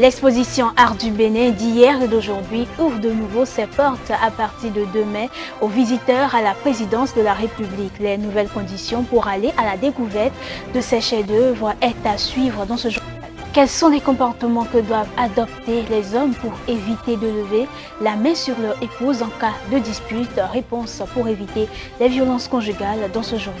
L'exposition Art du Bénin d'hier et d'aujourd'hui ouvre de nouveau ses portes à partir de demain aux visiteurs à la présidence de la République. Les nouvelles conditions pour aller à la découverte de ces chefs-d'œuvre est à suivre dans ce journal. Quels sont les comportements que doivent adopter les hommes pour éviter de lever la main sur leur épouse en cas de dispute? Réponse pour éviter les violences conjugales dans ce journal.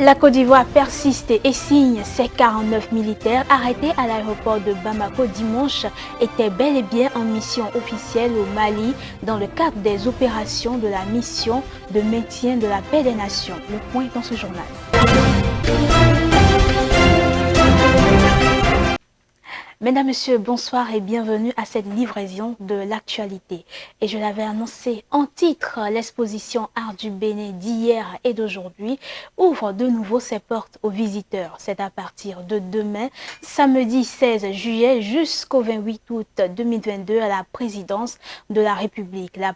La Côte d'Ivoire persiste et signe ses 49 militaires arrêtés à l'aéroport de Bamako dimanche étaient bel et bien en mission officielle au Mali dans le cadre des opérations de la mission de maintien de la paix des nations. Le point dans ce journal. Mesdames, Messieurs, bonsoir et bienvenue à cette livraison de l'actualité. Et je l'avais annoncé en titre, l'exposition Art du Bénin d'hier et d'aujourd'hui ouvre de nouveau ses portes aux visiteurs. C'est à partir de demain, samedi 16 juillet jusqu'au 28 août 2022 à la présidence de la République. La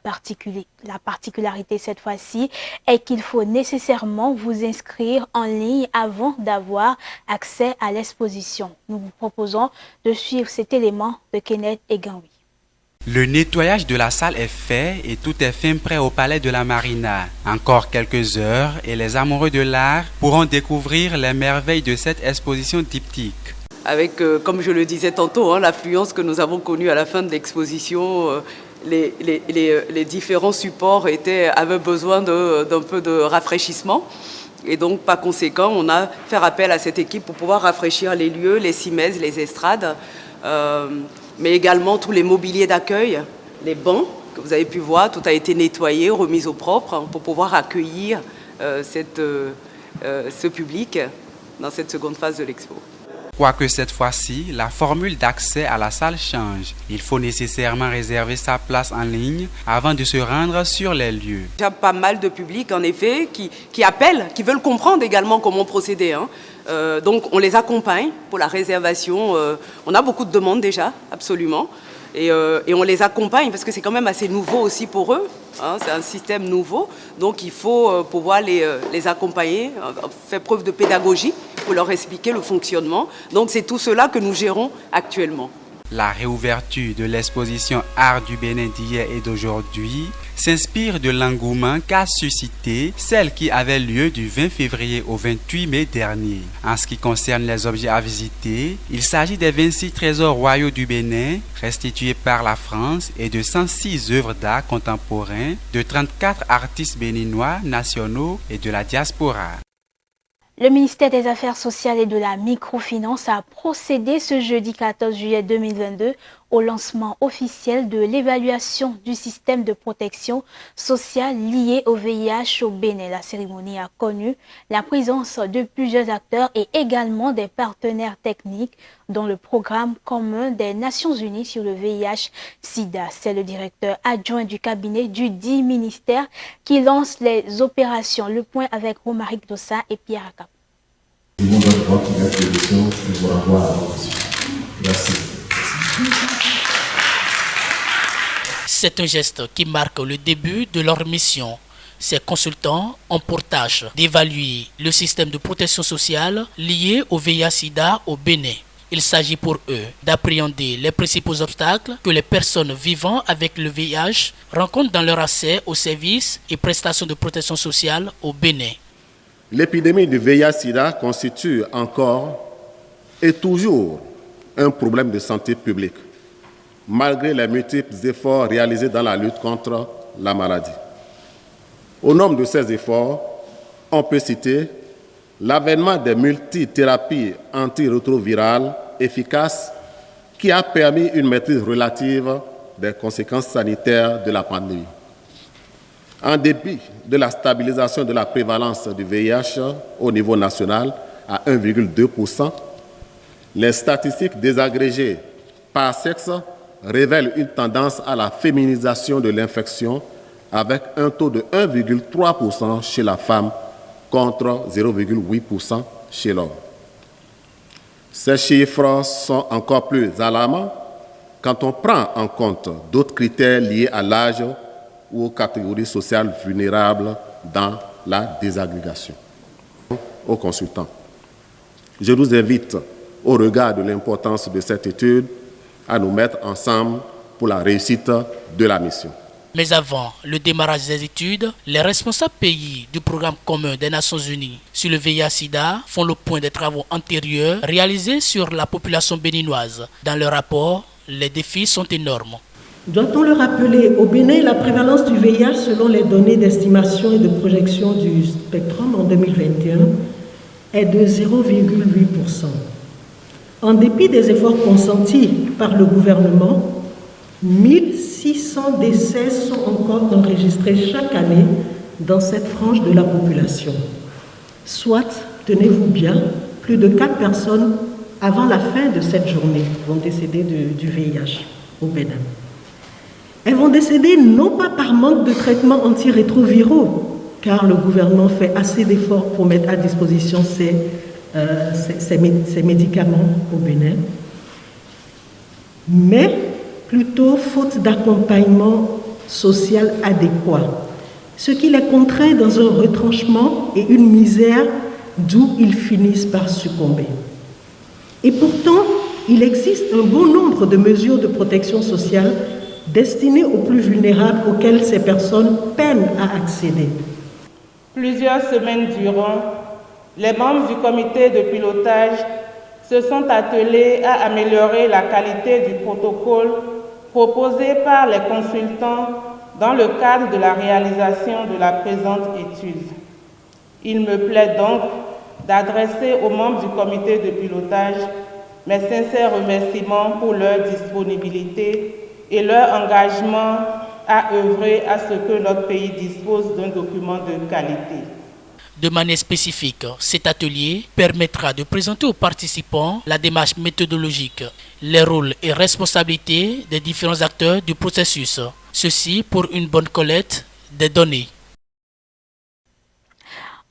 particularité cette fois-ci est qu'il faut nécessairement vous inscrire en ligne avant d'avoir accès à l'exposition. Nous vous proposons de suivre cet élément de Kenneth Eganwi. Le nettoyage de la salle est fait et tout est fin prêt au palais de la Marina. Encore quelques heures et les amoureux de l'art pourront découvrir les merveilles de cette exposition diptyque. Avec, comme je le disais tantôt, l'affluence que nous avons connue à la fin de l'exposition, les différents supports avaient besoin d'un peu de rafraîchissement. Et donc, par conséquent, on a fait appel à cette équipe pour pouvoir rafraîchir les lieux, les cimaises, les estrades, mais également tous les mobiliers d'accueil, les bancs que vous avez pu voir, tout a été nettoyé, remis au propre pour pouvoir accueillir ce public dans cette seconde phase de l'expo. Quoique cette fois-ci, la formule d'accès à la salle change. Il faut nécessairement réserver sa place en ligne avant de se rendre sur les lieux. Il y a pas mal de publics, en effet, qui appellent, qui veulent comprendre également comment procéder. Donc, on les accompagne pour la réservation. On a beaucoup de demandes déjà, absolument. Et on les accompagne parce que c'est quand même assez nouveau aussi pour eux. C'est un système nouveau. Donc, il faut pouvoir les accompagner, faire preuve de pédagogie pour leur expliquer le fonctionnement. Donc, c'est tout cela que nous gérons actuellement. La réouverture de l'exposition Art du Bénin d'hier et d'aujourd'hui s'inspire de l'engouement qu'a suscité celle qui avait lieu du 20 février au 28 mai dernier. En ce qui concerne les objets à visiter, il s'agit des 26 trésors royaux du Bénin restitués par la France et de 106 œuvres d'art contemporain de 34 artistes béninois nationaux et de la diaspora. Le ministère des Affaires sociales et de la microfinance a procédé ce jeudi 14 juillet 2022 au lancement officiel de l'évaluation du système de protection sociale lié au VIH au Bénin. La cérémonie a connu la présence de plusieurs acteurs et également des partenaires techniques dont le programme commun des Nations Unies sur le VIH-Sida. C'est le directeur adjoint du cabinet du dit ministère qui lance les opérations. Le point avec Romaric Dossa et Pierre Akap. C'est un geste qui marque le début de leur mission. Ces consultants ont pour tâche d'évaluer le système de protection sociale lié au VIH-Sida au Bénin. Il s'agit pour eux d'appréhender les principaux obstacles que les personnes vivant avec le VIH rencontrent dans leur accès aux services et prestations de protection sociale au Bénin. L'épidémie du VIH-Sida constitue encore et toujours un problème de santé publique, malgré les multiples efforts réalisés dans la lutte contre la maladie. Au nombre de ces efforts, on peut citer l'avènement des multithérapies antirétrovirales efficaces qui a permis une maîtrise relative des conséquences sanitaires de la pandémie. En dépit de la stabilisation de la prévalence du VIH au niveau national à 1,2%, les statistiques désagrégées par sexe révèlent une tendance à la féminisation de l'infection avec un taux de 1,3% chez la femme contre 0,8% chez l'homme. Ces chiffres sont encore plus alarmants quand on prend en compte d'autres critères liés à l'âge ou aux catégories sociales vulnérables dans la désagrégation. Aux consultants, je vous invite, au regard de l'importance de cette étude, à nous mettre ensemble pour la réussite de la mission. Mais avant le démarrage des études, les responsables pays du programme commun des Nations Unies sur le VIH-Sida font le point des travaux antérieurs réalisés sur la population béninoise. Dans le rapport, les défis sont énormes. Doit-on le rappeler, au Bénin, la prévalence du VIH, selon les données d'estimation et de projection du Spectrum en 2021, est de 0,8%. En dépit des efforts consentis par le gouvernement, 1600 décès sont encore enregistrés chaque année dans cette frange de la population. Soit, tenez-vous bien, plus de 4 personnes avant la fin de cette journée vont décéder du VIH au Bénin. Elles vont décéder non pas par manque de traitements antirétroviraux, car le gouvernement fait assez d'efforts pour mettre à disposition ces médicaments au Bénin, mais plutôt faute d'accompagnement social adéquat, ce qui les contraint dans un retranchement et une misère d'où ils finissent par succomber. Et pourtant, il existe un bon nombre de mesures de protection sociale destinées aux plus vulnérables auxquelles ces personnes peinent à accéder. Plusieurs semaines durant, les membres du comité de pilotage se sont attelés à améliorer la qualité du protocole proposé par les consultants dans le cadre de la réalisation de la présente étude. Il me plaît donc d'adresser aux membres du comité de pilotage mes sincères remerciements pour leur disponibilité et leur engagement à œuvrer à ce que notre pays dispose d'un document de qualité. De manière spécifique, cet atelier permettra de présenter aux participants la démarche méthodologique, les rôles et responsabilités des différents acteurs du processus. Ceci pour une bonne collecte des données.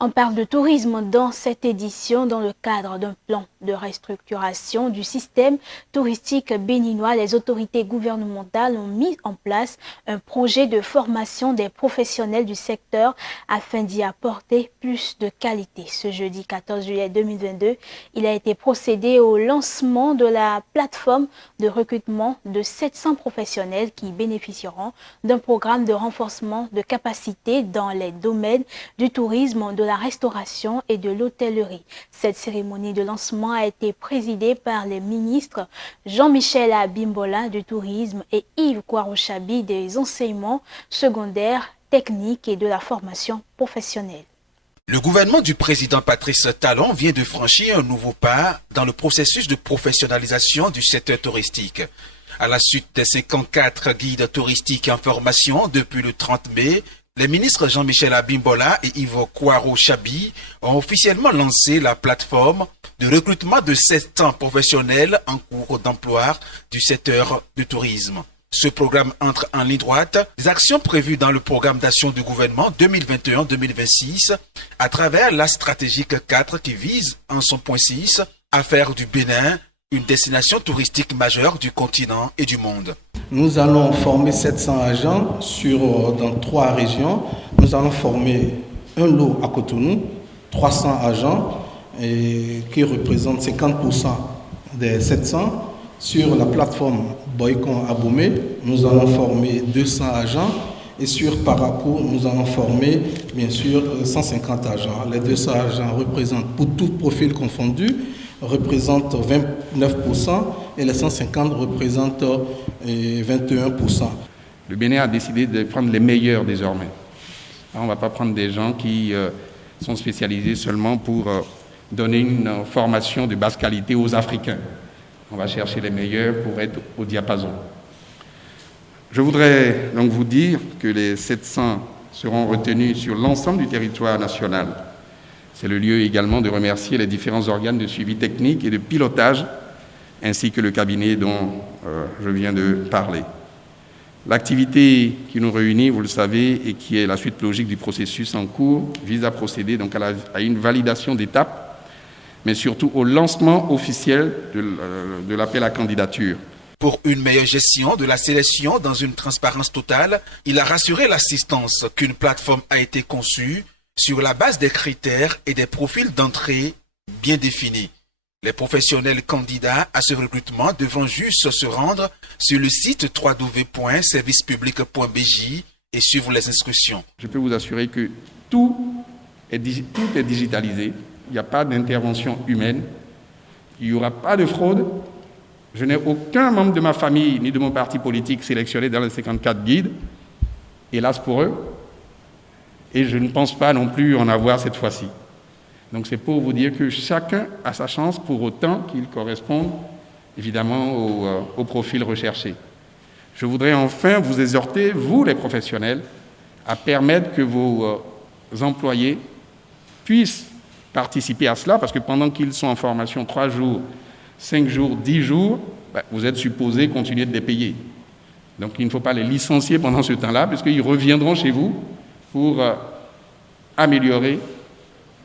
On parle de tourisme dans cette édition dans le cadre d'un plan de restructuration du système touristique béninois. Les autorités gouvernementales ont mis en place un projet de formation des professionnels du secteur afin d'y apporter plus de qualité. Ce jeudi 14 juillet 2022, il a été procédé au lancement de la plateforme de recrutement de 700 professionnels qui bénéficieront d'un programme de renforcement de capacité dans les domaines du tourisme, de la restauration et de l'hôtellerie. Cette cérémonie de lancement a été présidée par les ministres Jean-Michel Abimbola du tourisme et Yves Kouarouchabi des enseignements secondaires, techniques et de la formation professionnelle. Le gouvernement du président Patrice Talon vient de franchir un nouveau pas dans le processus de professionnalisation du secteur touristique. À la suite des 54 guides touristiques en formation depuis le 30 mai, les ministres Jean-Michel Abimbola et Yves Kouarouchabi ont officiellement lancé la plateforme de recrutement de 700 professionnels en cours d'emploi du secteur du tourisme. Ce programme entre en ligne droite des actions prévues dans le programme d'action du gouvernement 2021-2026 à travers la stratégique 4 qui vise en son point 6 à faire du Bénin une destination touristique majeure du continent et du monde. Nous allons former 700 agents dans 3 régions. Nous allons former un lot à Cotonou, 300 agents qui représentent 50% des 700. Sur la plateforme Boycon à Bomé, nous allons former 200 agents. Et sur Parakou, nous allons former bien sûr 150 agents. Les 200 agents représentent, pour tout profil confondu, représentent 29% et les 150 représentent 21%. Le Bénin a décidé de prendre les meilleurs désormais. On ne va pas prendre des gens qui sont spécialisés seulement pour donner une formation de basse qualité aux Africains. On va chercher les meilleurs pour être au diapason. Je voudrais donc vous dire que les 700 seront retenus sur l'ensemble du territoire national. C'est le lieu également de remercier les différents organes de suivi technique et de pilotage, ainsi que le cabinet dont je viens de parler. L'activité qui nous réunit, vous le savez, et qui est la suite logique du processus en cours, vise à procéder donc à une validation d'étapes, mais surtout au lancement officiel de l'appel à candidature. Pour une meilleure gestion de la sélection dans une transparence totale, il a rassuré l'assistance qu'une plateforme a été conçue sur la base des critères et des profils d'entrée bien définis. Les professionnels candidats à ce recrutement devront juste se rendre sur le site www.servicepublic.bj et suivre les instructions. Je peux vous assurer que tout est digitalisé. Il n'y a pas d'intervention humaine. Il n'y aura pas de fraude. Je n'ai aucun membre de ma famille ni de mon parti politique sélectionné dans les 54 guides, hélas pour eux. Et je ne pense pas non plus en avoir cette fois-ci. Donc c'est pour vous dire que chacun a sa chance pour autant qu'il corresponde évidemment au profil recherché. Je voudrais enfin vous exhorter, vous les professionnels, à permettre que vos employés puissent participer à cela, parce que pendant qu'ils sont en formation 3 jours, 5 jours, 10 jours, vous êtes supposés continuer de les payer. Donc il ne faut pas les licencier pendant ce temps-là, puisqu'ils reviendront chez vous pour améliorer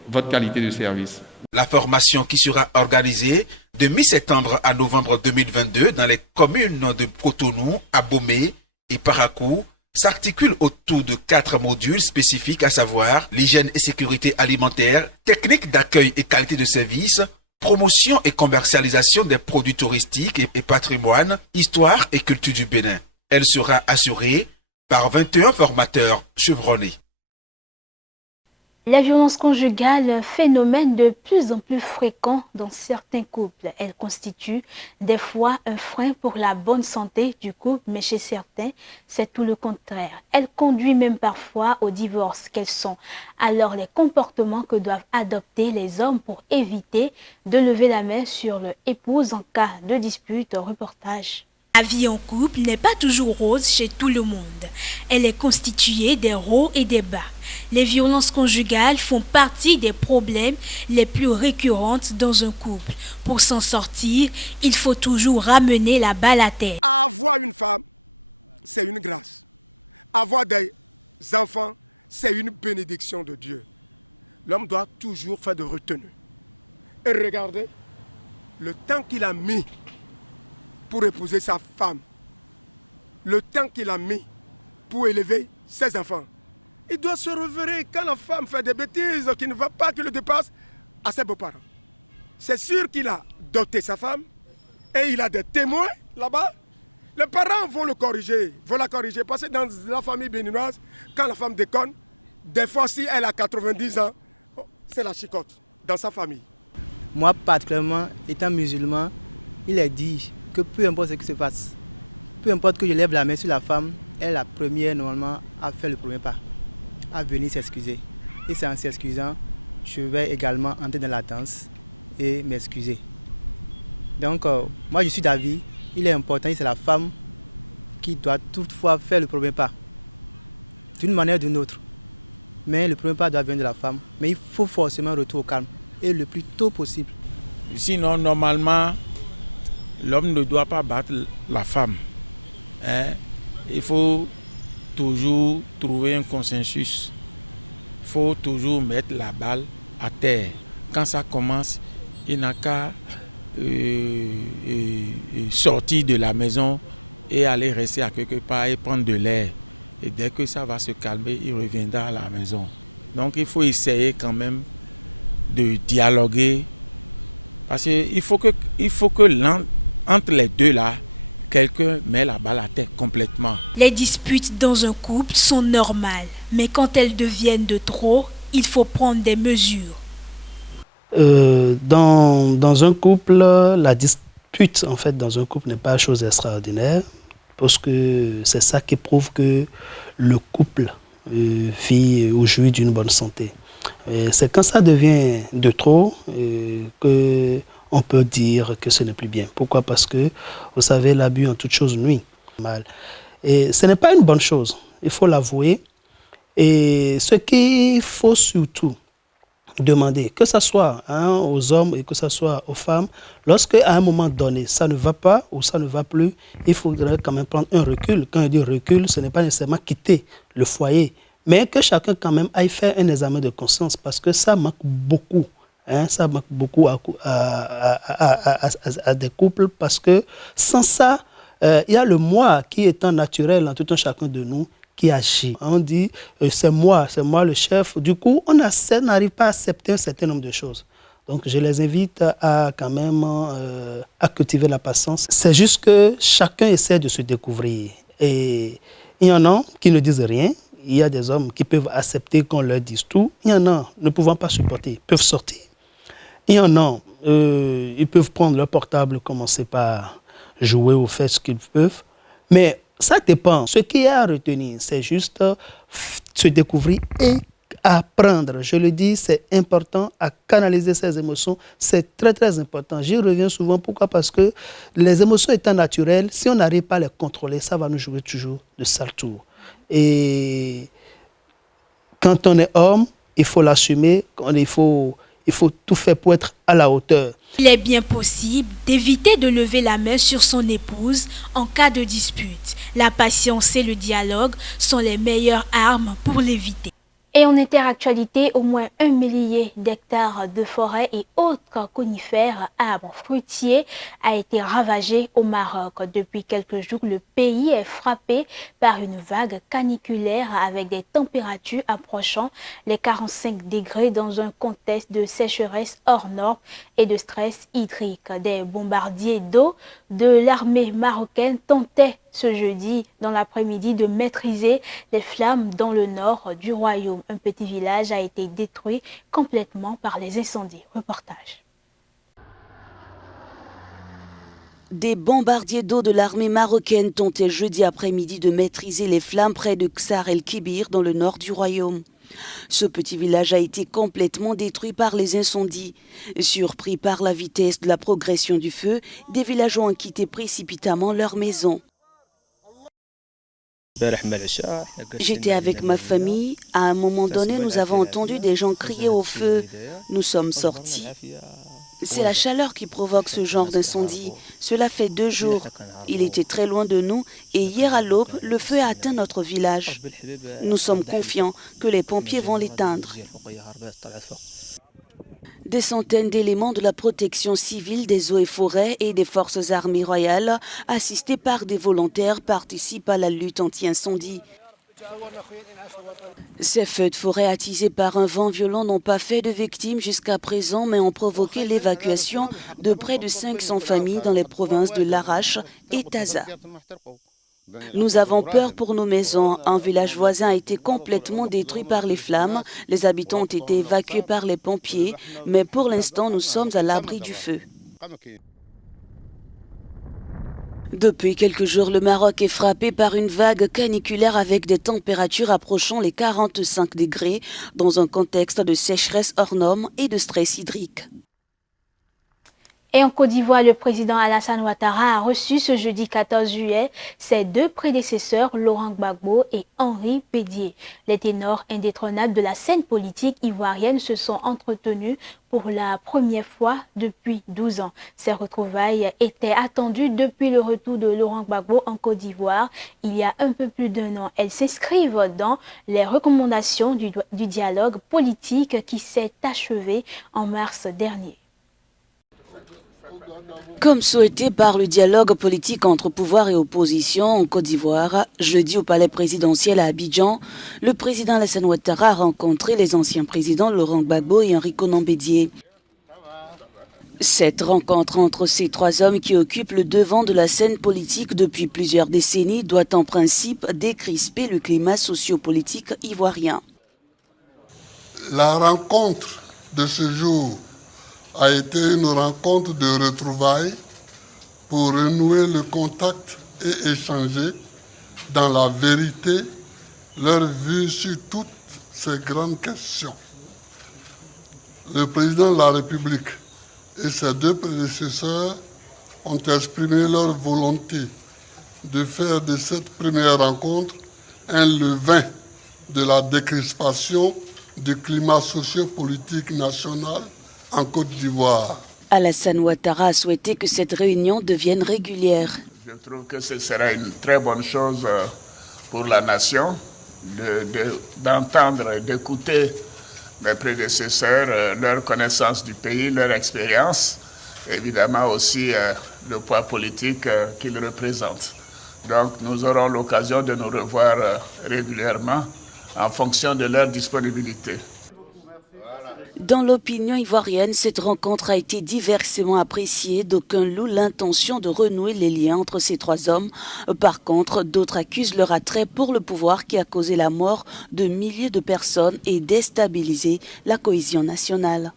votre qualité de service. La formation qui sera organisée de mi-septembre à novembre 2022 dans les communes de Cotonou, Abomey et Parakou s'articule autour de 4 modules spécifiques, à savoir l'hygiène et sécurité alimentaire, technique d'accueil et qualité de service, promotion et commercialisation des produits touristiques et patrimoine, histoire et culture du Bénin. Elle sera assurée par 21 formateurs chevronnés. La violence conjugale, phénomène de plus en plus fréquent dans certains couples. Elle constitue des fois un frein pour la bonne santé du couple, mais chez certains, c'est tout le contraire. Elle conduit même parfois au divorce. Quels sont alors les comportements que doivent adopter les hommes pour éviter de lever la main sur leur épouse en cas de dispute? Reportage. La vie en couple n'est pas toujours rose chez tout le monde. Elle est constituée des hauts et des bas. Les violences conjugales font partie des problèmes les plus récurrents dans un couple. Pour s'en sortir, il faut toujours ramener la balle à terre. Avoir une femme, c'est une grâce. Avoir des enfants, c'est une bénédiction de Dieu. L'homme doit toujours faire de retenue. Et regardez le temps qu'il a mis pour épouser sa femme, le temps qu'il a mis pour élever ses enfants. Il doit se révérer quand la femme fait des bêtises qui ne va pas, qui le dépasse, à ses beaux-parents. C'est sûr qu'il a doté sa femme et il a des témoins là-bas. Les parents vont la corriger, parce que dans la famille béninoise, quand la femme déconne, des fois si elle a 90 ans, c'est la chicotte dans sa famille. Moi particulièrement, étant musulman, il est dit que peu importe ce qui se passe, peu importe que je lève la main sur la femme, elle est la première normalement à faire le premier pas, à venir s'excuser. Et c'est en s'excusant, je vais également entrer dans la danse et m'excuser. Donc moi je suis d'avis, il est important, c'est la femme qui doit toutefois faire le premier pas, d'une manière ou d'une autre. Mais le premier pas doit venir de la femme, mais il faut forcément un retour au calme, et le plus tôt possible. Sinon, normalement, l'homme ne doit pas battre la femme. Il faut toujours trouver un consensus. Il faut toujours mettre la balle à terre. Quand ça commence, il n'a qu'à sortir de la maison et aller rester à quelque part et prendre de l'air. Et dès que ça va se calmer, il reviendra à la maison. Donc il faut essayer quand même de dialoguer. Parce qu'il faut que entre les deux là, quelqu'un met la balle à terre complètement. Les disputes dans un couple sont normales, mais quand elles deviennent de trop, il faut prendre des mesures. Dans un couple, la dispute en fait dans un couple n'est pas une chose extraordinaire, parce que c'est ça qui prouve que le couple vit ou jouit d'une bonne santé. C'est quand ça devient de trop que on peut dire que ce n'est plus bien. Pourquoi? Parce que, vous savez, l'abus en toute chose nuit. Mal. Et ce n'est pas une bonne chose, il faut l'avouer. Et ce qu'il faut surtout demander, que ce soit aux hommes et que ce soit aux femmes, lorsqu'à un moment donné, ça ne va pas ou ça ne va plus, il faudrait quand même prendre un recul. Quand je dis recul, ce n'est pas nécessairement quitter le foyer, mais que chacun quand même aille faire un examen de conscience, parce que ça manque beaucoup. Ça manque beaucoup à des couples, parce que sans ça, il y a le moi qui étant naturel en tout un chacun de nous qui agit. On dit c'est moi le chef. Du coup, on n'arrive pas à accepter un certain nombre de choses. Donc je les invite à quand même à cultiver la patience. C'est juste que chacun essaie de se découvrir. Et il y en a qui ne disent rien. Il y a des hommes qui peuvent accepter qu'on leur dise tout. Il y en a ne pouvant pas supporter, peuvent sortir. Il y en a, ils peuvent prendre leur portable, commencer par jouer ou faire ce qu'ils peuvent. Mais ça dépend. Ce qu'il y a à retenir, c'est juste se découvrir et apprendre. Je le dis, c'est important à canaliser ses émotions. C'est très, très important. J'y reviens souvent. Pourquoi? Parce que les émotions étant naturelles, si on n'arrive pas à les contrôler, ça va nous jouer toujours de sales tours. Et quand on est homme, il faut l'assumer, il faut tout faire pour être à la hauteur. Il est bien possible d'éviter de lever la main sur son épouse en cas de dispute. La patience et le dialogue sont les meilleures armes pour l'éviter. Et en interactualité, au moins 1 millier d'hectares de forêts et autres conifères, arbres fruitiers, a été ravagé au Maroc. Depuis quelques jours, le pays est frappé par une vague caniculaire avec des températures approchant les 45 degrés dans un contexte de sécheresse hors norme et de stress hydrique. Des bombardiers d'eau de l'armée marocaine tentaient ce jeudi dans l'après-midi de maîtriser les flammes dans le nord du royaume. Un petit village a été détruit complètement par les incendies. Reportage. Des bombardiers d'eau de l'armée marocaine tentaient jeudi après-midi de maîtriser les flammes près de Ksar el-Kibir dans le nord du royaume. Ce petit village a été complètement détruit par les incendies. Surpris par la vitesse de la progression du feu, des villageois ont quitté précipitamment leur maison. J'étais avec ma famille. À un moment donné, nous avons entendu des gens crier au feu. Nous sommes sortis. C'est la chaleur qui provoque ce genre d'incendie. Cela fait 2 jours. Il était très loin de nous et hier à l'aube, le feu a atteint notre village. Nous sommes confiants que les pompiers vont l'éteindre. Des centaines d'éléments de la protection civile des eaux et forêts et des forces armées royales, assistés par des volontaires, participent à la lutte anti-incendie. Ces feux de forêt attisés par un vent violent n'ont pas fait de victimes jusqu'à présent, mais ont provoqué l'évacuation de près de 500 familles dans les provinces de Larache et Taza. Nous avons peur pour nos maisons. Un village voisin a été complètement détruit par les flammes. Les habitants ont été évacués par les pompiers, mais pour l'instant, nous sommes à l'abri du feu. Depuis quelques jours, le Maroc est frappé par une vague caniculaire avec des températures approchant les 45 degrés dans un contexte de sécheresse hors norme et de stress hydrique. Et en Côte d'Ivoire, le président Alassane Ouattara a reçu ce jeudi 14 juillet ses 2 prédécesseurs, Laurent Gbagbo et Henri Bédié. Les ténors indétrônables de la scène politique ivoirienne se sont entretenus pour la première fois depuis 12 ans. Ces retrouvailles étaient attendues depuis le retour de Laurent Gbagbo en Côte d'Ivoire il y a un peu plus d'1 an. Elles s'inscrivent dans les recommandations du dialogue politique qui s'est achevé en mars dernier. Comme souhaité par le dialogue politique entre pouvoir et opposition en Côte d'Ivoire, jeudi au palais présidentiel à Abidjan, le président Alassane Ouattara a rencontré les anciens présidents Laurent Gbagbo et Henri Konan Bédié. Cette rencontre entre ces 3 hommes qui occupent le devant de la scène politique depuis plusieurs décennies doit en principe décrisper le climat sociopolitique ivoirien. La rencontre de ce jour a été une rencontre de retrouvailles pour renouer le contact et échanger dans la vérité leur vue sur toutes ces grandes questions. Le président de la République et ses 2 prédécesseurs ont exprimé leur volonté de faire de cette première rencontre un levain de la décrispation du climat sociopolitique national en Côte d'Ivoire. Alassane Ouattara a souhaité que cette réunion devienne régulière. Je trouve que ce sera une très bonne chose pour la nation d'entendre et d'écouter mes prédécesseurs, leur connaissance du pays, leur expérience, évidemment aussi le poids politique qu'ils représentent. Donc nous aurons l'occasion de nous revoir régulièrement en fonction de leur disponibilité. Dans l'opinion ivoirienne, cette rencontre a été diversement appréciée. D'aucuns louent l'intention de renouer les liens entre ces trois hommes. Par contre, d'autres accusent leur attrait pour le pouvoir qui a causé la mort de milliers de personnes et déstabilisé la cohésion nationale.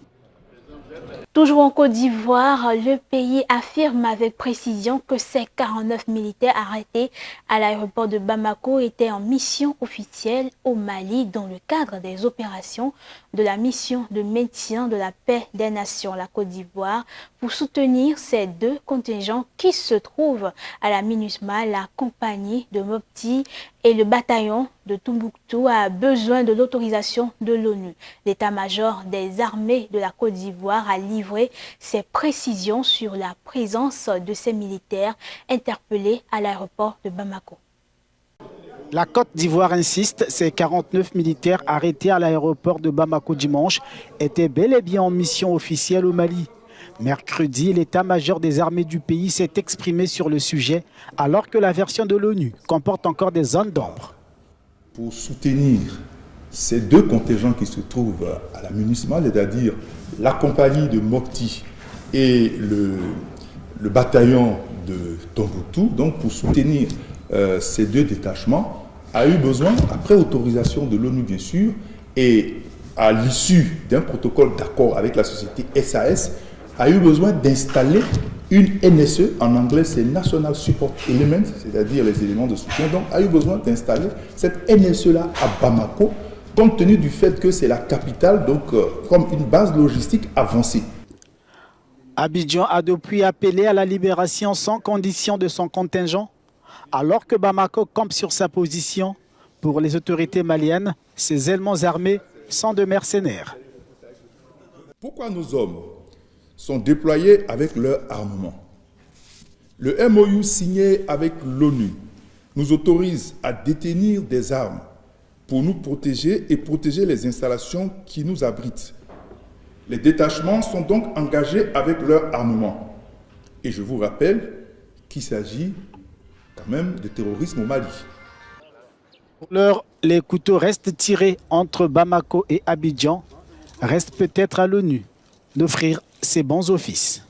Toujours en Côte d'Ivoire, le pays affirme avec précision que ces 49 militaires arrêtés à l'aéroport de Bamako étaient en mission officielle au Mali dans le cadre des opérations de la mission de maintien de la paix des nations, la Côte d'Ivoire, pour soutenir ces deux contingents qui se trouvent à la MINUSMA. La compagnie de Mopti et le bataillon de Tombouctou a besoin de l'autorisation de l'ONU. L'état-major des armées de la Côte d'Ivoire a livré ses précisions sur la présence de ces militaires interpellés à l'aéroport de Bamako. La Côte d'Ivoire insiste, ces 49 militaires arrêtés à l'aéroport de Bamako dimanche étaient bel et bien en mission officielle au Mali. Mercredi, l'état-major des armées du pays s'est exprimé sur le sujet alors que la version de l'ONU comporte encore des zones d'ombre. Pour soutenir ces deux contingents qui se trouvent à la MINUSMA, c'est-à-dire la compagnie de Mopti et le bataillon de Tombouctou, donc pour soutenir ces deux détachements, a eu besoin, après autorisation de l'ONU bien sûr, et à l'issue d'un protocole d'accord avec la société SAS, a eu besoin d'installer une NSE, en anglais c'est National Support Element, c'est-à-dire les éléments de soutien, donc a eu besoin d'installer cette NSE-là à Bamako, compte tenu du fait que c'est la capitale, donc comme une base logistique avancée. Abidjan a depuis appelé à la libération sans condition de son contingent. Alors que Bamako campe sur sa position, pour les autorités maliennes, ces éléments armés sont de mercenaires. Pourquoi nos hommes sont déployés avec leur armement? Le MOU signé avec l'ONU nous autorise à détenir des armes pour nous protéger et protéger les installations qui nous abritent. Les détachements sont donc engagés avec leur armement. Et je vous rappelle qu'il s'agit quand même de terrorisme au Mali. Pour l'heure, les couteaux restent tirés entre Bamako et Abidjan. Reste peut-être à l'ONU d'offrir ses bons offices.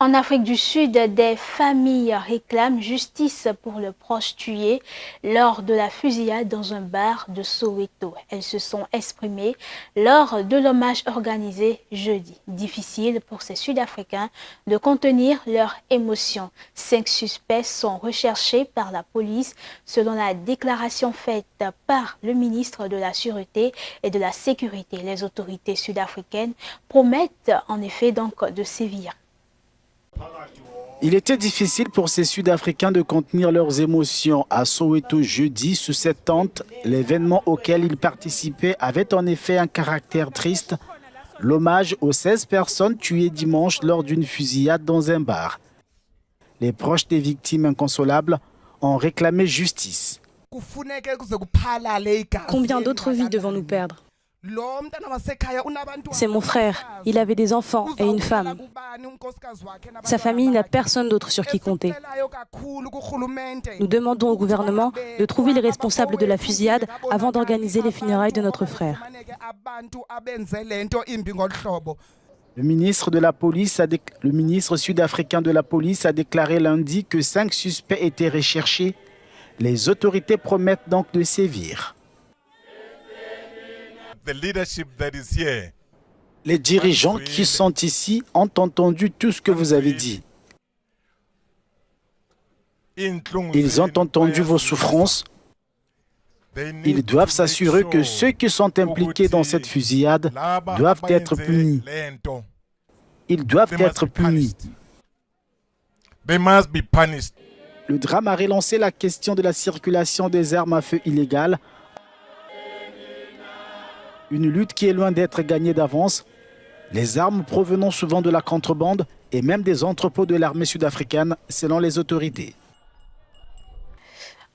En Afrique du Sud, des familles réclament justice pour le proche tué lors de la fusillade dans un bar de Soweto. Elles se sont exprimées lors de l'hommage organisé jeudi. Difficile pour ces Sud-Africains de contenir leurs émotions. 5 suspects sont recherchés par la police selon la déclaration faite par le ministre de la Sûreté et de la Sécurité. Les autorités sud-africaines promettent en effet donc de sévir. Il était difficile pour ces Sud-Africains de contenir leurs émotions à Soweto jeudi sous cette tente. L'événement auquel ils participaient avait en effet un caractère triste. L'hommage aux 16 personnes tuées dimanche lors d'une fusillade dans un bar. Les proches des victimes inconsolables ont réclamé justice. Combien d'autres vies devons-nous perdre? C'est mon frère, il avait des enfants et une femme. Sa famille n'a personne d'autre sur qui compter. Nous demandons au gouvernement de trouver les responsables de la fusillade avant d'organiser les funérailles de notre frère. Le ministre sud-africain de la police a déclaré lundi que 5 suspects étaient recherchés. Les autorités promettent donc de sévir. Les dirigeants qui sont ici ont entendu tout ce que vous avez dit. Ils ont entendu vos souffrances. Ils doivent s'assurer que ceux qui sont impliqués dans cette fusillade doivent être punis. Ils doivent être punis. Le drame a relancé la question de la circulation des armes à feu illégales. Une lutte qui est loin d'être gagnée d'avance. Les armes provenant souvent de la contrebande et même des entrepôts de l'armée sud-africaine, selon les autorités.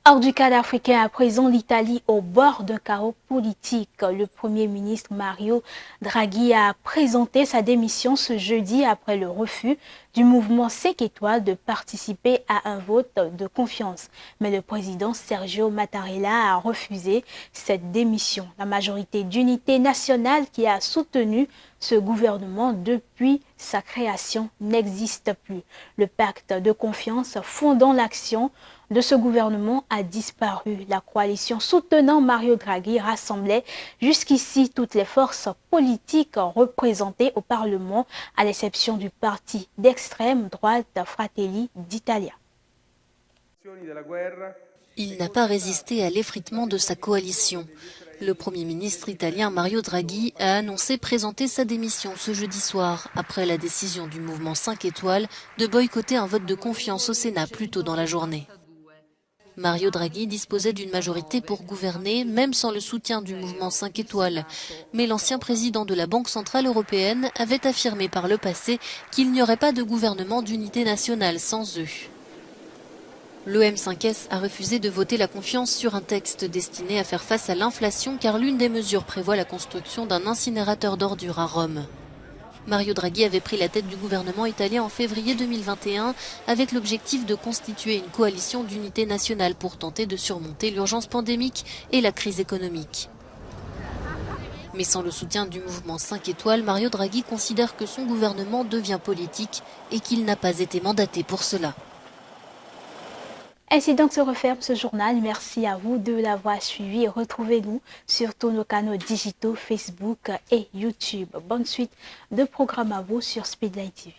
Hors du cadre africain, à présent, l'Italie au bord d'un chaos politique. Le Premier ministre Mario Draghi a présenté sa démission ce jeudi après le refus du mouvement 5 étoiles de participer à un vote de confiance. Mais le président Sergio Mattarella a refusé cette démission. La majorité d'unité nationale qui a soutenu ce gouvernement depuis sa création n'existe plus. Le pacte de confiance fondant l'action de ce gouvernement a disparu. La coalition soutenant Mario Draghi rassemblait jusqu'ici toutes les forces politiques représentées au Parlement, à l'exception du parti d'extrême droite Fratelli d'Italia. Il n'a pas résisté à l'effritement de sa coalition. Le Premier ministre italien Mario Draghi a annoncé présenter sa démission ce jeudi soir, après la décision du mouvement 5 étoiles de boycotter un vote de confiance au Sénat plus tôt dans la journée. Mario Draghi disposait d'une majorité pour gouverner, même sans le soutien du mouvement 5 étoiles. Mais l'ancien président de la Banque centrale européenne avait affirmé par le passé qu'il n'y aurait pas de gouvernement d'unité nationale sans eux. Le M5S a refusé de voter la confiance sur un texte destiné à faire face à l'inflation car l'une des mesures prévoit la construction d'un incinérateur d'ordures à Rome. Mario Draghi avait pris la tête du gouvernement italien en février 2021 avec l'objectif de constituer une coalition d'unité nationale pour tenter de surmonter l'urgence pandémique et la crise économique. Mais sans le soutien du mouvement 5 étoiles, Mario Draghi considère que son gouvernement devient politique et qu'il n'a pas été mandaté pour cela. Ainsi donc se referme ce journal. Merci à vous de l'avoir suivi et retrouvez-nous sur tous nos canaux digitaux Facebook et YouTube. Bonne suite de programmes à vous sur Speedlight TV.